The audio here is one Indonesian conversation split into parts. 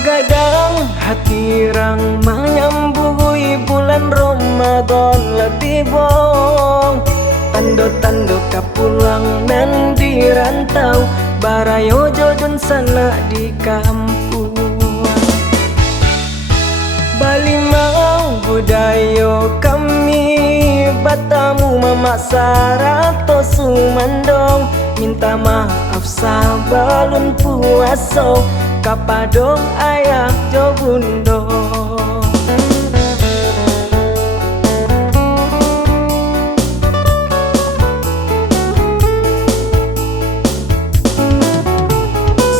Magadang hatirang menyambui bulan Ramadan letibong. Tando-tando kapulang nan dirantau, barayo jodon sana di kampung. Bali mau budayo kami, batamu memaksa rato sumandong. Minta maaf sabalun puaso, kapadong ayah jo bundo.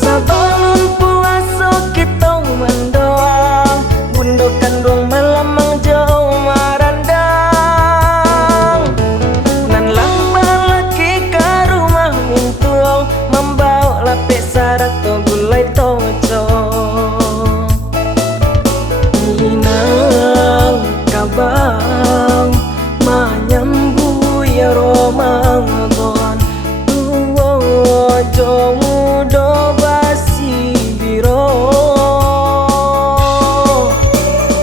Sabalun puaso kitong mendoang, bundo kandung melamang jo marandang. Nan lambang laki ke rumah mintuong, membawa lapis sarat to gulai toco. Minang kabang menyambut ya Ramadan, tuwo jo mudo basi biro.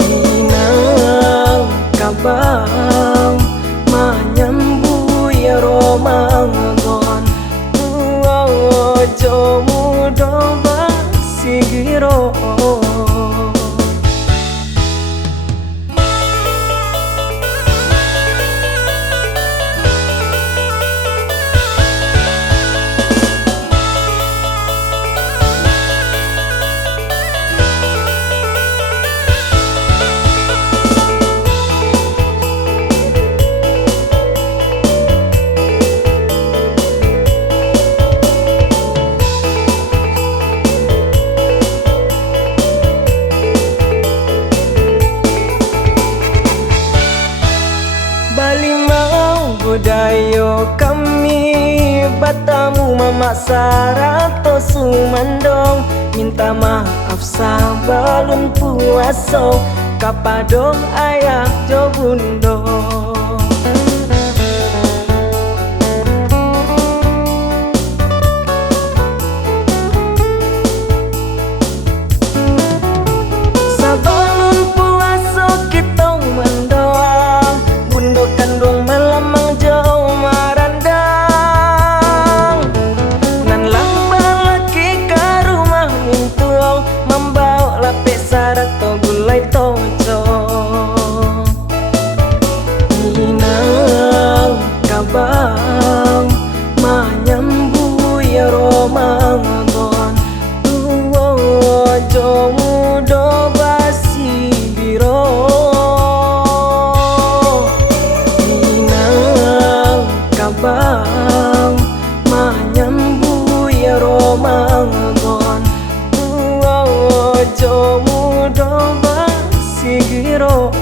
Minang kabang menyambut ya Ramadan, tuwo jo mudo basi biro. Bali mau budayo kami, batamu memaksa rato sumandong. Minta maaf sabalun puaso, kapadong ayah jo bundo. Sabalun puaso kitong mendoang, bundo kandung melamang jo marandang. Nan lambang laki ke rumah mintuong, membawa lapis sarat to gulai toco. Minang kabang menyambut ya Ramadan, tuwo jo mudo basi biro. Kabang menyambut ya Ramadan, tuwo jo mudo basi giro.